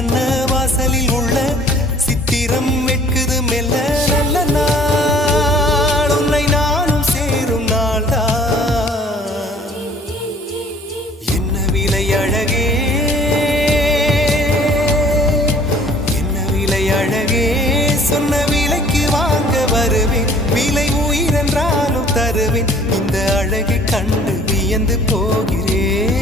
சிற்றன்ன வாசலில் உள்ள சித்திரம் வெட்குது மெல்ல நல்ல நாள் உன்னை நானும் சேரும் நாள்தான் என்ன விலை அழகே என்ன விலை அழகே சொன்ன விலைக்கு வாங்க வருவேன் விலை உயிரென்றாலும் தருவேன் இந்த அழகை கண்டு வியந்து போகிறேன்